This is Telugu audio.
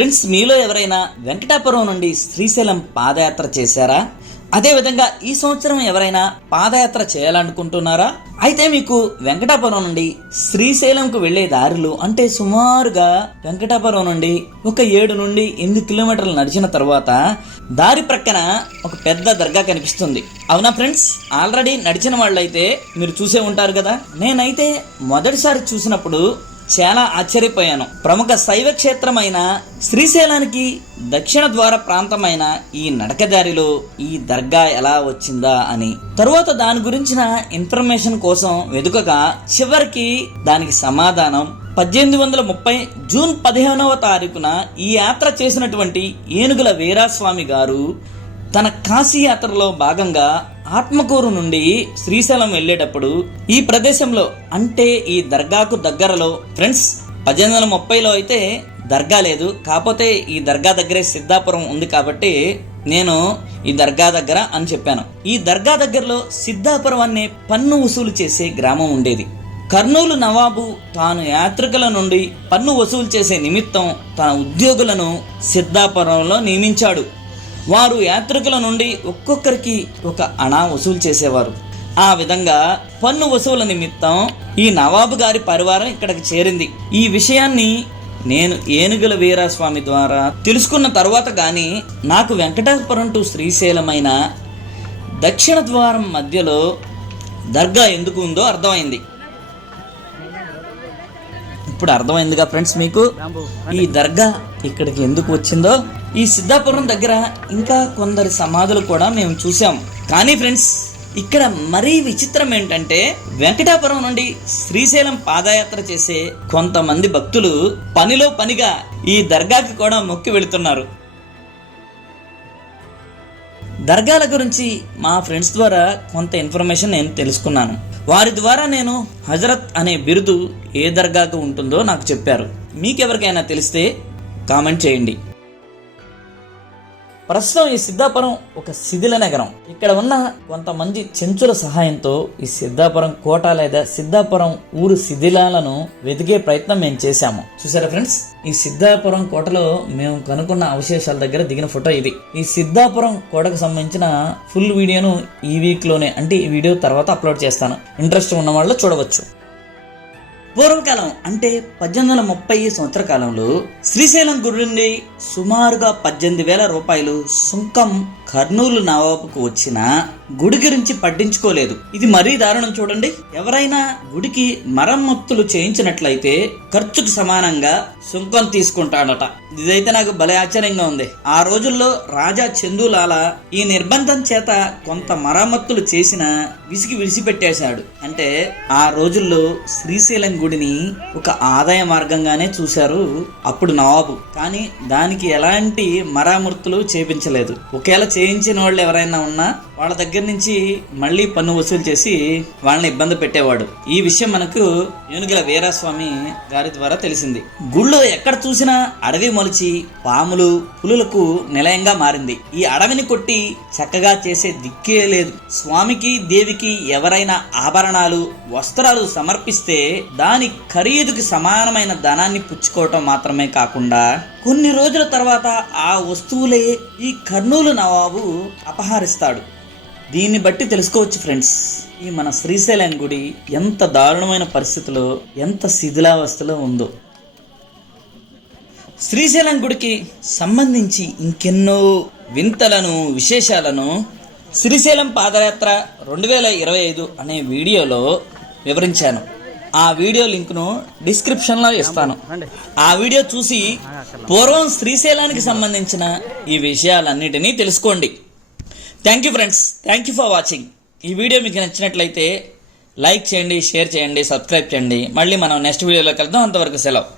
ఫ్రెండ్స్, మీలో ఎవరైనా వెంకటాపురం నుండి శ్రీశైలం పాదయాత్ర చేశారా? అదేవిధంగా ఈ సంవత్సరం ఎవరైనా పాదయాత్ర చేయాలనుకుంటున్నారా? అయితే మీకు వెంకటాపురం నుండి శ్రీశైలంకు వెళ్లే దారిలో అంటే సుమారుగా వెంకటాపురం నుండి ఒక 7 నుండి 8 కిలోమీటర్లు నడిచిన తర్వాత దారి ప్రక్కన ఒక పెద్ద దర్గా కనిపిస్తుంది. అవునా ఫ్రెండ్స్? ఆల్రెడీ నడిచిన వాళ్ళైతే మీరు చూసే ఉంటారు కదా. నేనైతే మొదటిసారి చూసినప్పుడు చాలా ఆశ్చర్యపోయాను. ప్రముఖ శైవ క్షేత్రమైన శ్రీశైలానికి దక్షిణ ద్వార ప్రాంతమైన ఈ నడకదారిలో ఈ దర్గా ఎలా వచ్చిందా అని తరువాత దాని గురించిన ఇన్ఫర్మేషన్ కోసం వెతుకగా చివరికి దానికి సమాధానం 1830 జూన్ 15వ తారీఖున ఈ యాత్ర చేసినటువంటి ఏనుగుల వీరాస్వామి గారు తన కాశీ యాత్రలో భాగంగా ఆత్మకూరు నుండి శ్రీశైలం వెళ్ళేటప్పుడు ఈ ప్రదేశంలో అంటే ఈ దర్గాకు దగ్గరలో ఫ్రెండ్స్ 1830లో అయితే దర్గా లేదు, కాకపోతే ఈ దర్గా దగ్గరే సిద్ధాపురం ఉంది కాబట్టి నేను ఈ దర్గా దగ్గర అని చెప్పాను. ఈ దర్గా దగ్గరలో సిద్ధాపురం అనే పన్ను వసూలు చేసే గ్రామం ఉండేది. కర్నూలు నవాబు తాను యాత్రికుల నుండి పన్ను వసూలు చేసే నిమిత్తం తన ఉద్యోగులను సిద్ధాపురంలో నియమించాడు. వారు యాత్రికుల నుండి ఒక్కొక్కరికి ఒక అణా వసూలు చేసేవారు. ఆ విధంగా పన్ను వసూల నిమిత్తం ఈ నవాబు గారి పరివారం ఇక్కడికి చేరింది. ఈ విషయాన్ని నేను ఏనుగుల వీరాస్వామి ద్వారా తెలుసుకున్న తర్వాత గాని నాకు వెంకటాపురం టు శ్రీశైలమైన దక్షిణ ద్వారం మధ్యలో దర్గా ఎందుకు ఉందో అర్థమైంది. ఇప్పుడు అర్థమైందిగా ఫ్రెండ్స్ మీకు ఈ దర్గా ఇక్కడికి ఎందుకు వచ్చిందో. ఈ సిద్ధాపురం దగ్గర ఇంకా కొందరి సమాధులు కూడా మేము చూసాం. కానీ ఫ్రెండ్స్, ఇక్కడ మరీ విచిత్రం ఏంటంటే వెంకటాపురం నుండి శ్రీశైలం పాదయాత్ర చేసే కొంతమంది భక్తులు పనిలో పనిగా ఈ దర్గాకి కూడా మొక్కి వెళుతున్నారు. దర్గాల గురించి మా ఫ్రెండ్స్ ద్వారా కొంత ఇన్ఫర్మేషన్ నేను తెలుసుకున్నాను. వారి ద్వారా నేను హజరత్ అనే బిరుదు ఏ దర్గాకు ఉంటుందో నాకు చెప్పారు. మీకెవరికైనా తెలిస్తే కామెంట్ చేయండి. ప్రస్తుతం ఈ సిద్ధాపురం ఒక శిథిల నగరం. ఇక్కడ ఉన్న కొంతమంది చెంచుల సహాయంతో ఈ సిద్ధాపురం కోట లేదా సిద్ధాపురం ఊరు శిథిలాలను వెతికే ప్రయత్నం మేము చేశాము. చూసారా ఫ్రెండ్స్, ఈ సిద్ధాపురం కోటలో మేము కనుక్కున్న అవశేషాల దగ్గర దిగిన ఫోటో ఇది. ఈ సిద్ధాపురం కోటకు సంబంధించిన ఫుల్ వీడియోను ఈ వీక్ లోనే అంటే ఈ వీడియో తర్వాత అప్లోడ్ చేస్తాను. ఇంట్రెస్ట్ ఉన్న వాళ్ళు చూడవచ్చు. పూర్వకాలం అంటే 1830 సంవత్సర కాలంలో శ్రీశైలం గుడి నుండి సుమారుగా 18,000 రూపాయలు సుంకం కర్నూలు నవాబుకు వచ్చిన గుడి గురించి పట్టించుకోలేదు. ఇది మరీ దారుణం చూడండి. ఎవరైనా గుడికి మరమ్మతులు చేయించినట్లయితే ఖర్చుకు సమానంగా సుంకం తీసుకుంటాడట. ఇదైతే నాకు భలే ఆశ్చర్యంగా ఉంది. ఆ రోజుల్లో రాజా చందులాల ఈ నిర్బంధం చేత కొంత మరమ్మతులు చేసిన విడిచిపెట్టేశాడు. అంటే ఆ రోజుల్లో శ్రీశైలం గుడిని ఒక ఆదాయ మార్గంగానే చూశారు అప్పుడు నవాబు. కానీ దానికి ఎలాంటి మరామతులు చేపించలేదు. ఒకేలా చేయించిన వాళ్ళు ఎవరైనా ఉన్నా వాళ్ళ దగ్గర నుంచి మళ్ళీ పన్ను వసూలు చేసి వాళ్ళని ఇబ్బంది పెట్టేవాడు. ఈ విషయం మనకు ఏనుగుల వీరాస్వామి గారి ద్వారా తెలిసింది. గుళ్ళో ఎక్కడ చూసినా అడవి మొలిచి పాములు పులులకు నిలయంగా మారింది. ఈ అడవిని కొట్టి చక్కగా చేసే దిక్కే లేదు. స్వామికి దేవికి ఎవరైనా ఆభరణాలు వస్త్రాలు సమర్పిస్తే దాని ఖరీదుకి సమానమైన ధనాన్ని పుచ్చుకోవటం మాత్రమే కాకుండా కొన్ని రోజుల తర్వాత ఆ వస్తువులే ఈ కర్నూలు నవాబు అపహరిస్తాడు. దీన్ని బట్టి తెలుసుకోవచ్చు ఫ్రెండ్స్, ఈ మన శ్రీశైలం గుడి ఎంత దారుణమైన పరిస్థితిలో ఎంత శిథిలావస్థలో ఉందో. శ్రీశైలం గుడికి సంబంధించి ఇంకెన్నో వింతలను విశేషాలను శ్రీశైలం పాదయాత్ర 2025 అనే వీడియోలో వివరించాను. ఆ వీడియో లింక్ను డిస్క్రిప్షన్లో ఇస్తాను. ఆ వీడియో చూసి పూర్వం శ్రీశైలానికి సంబంధించిన ఈ విషయాలన్నిటినీ తెలుసుకోండి. Thank you friends, thank you for watching. ఈ వీడియో మీకు నచ్చినట్లయితే లైక్ చేయండి, షేర్ చేయండి, సబ్స్క్రైబ్ చేయండి. మళ్ళీ మనం నెక్స్ట్ వీడియోలో కలుద్దాం. అంతవరకు సెలవు.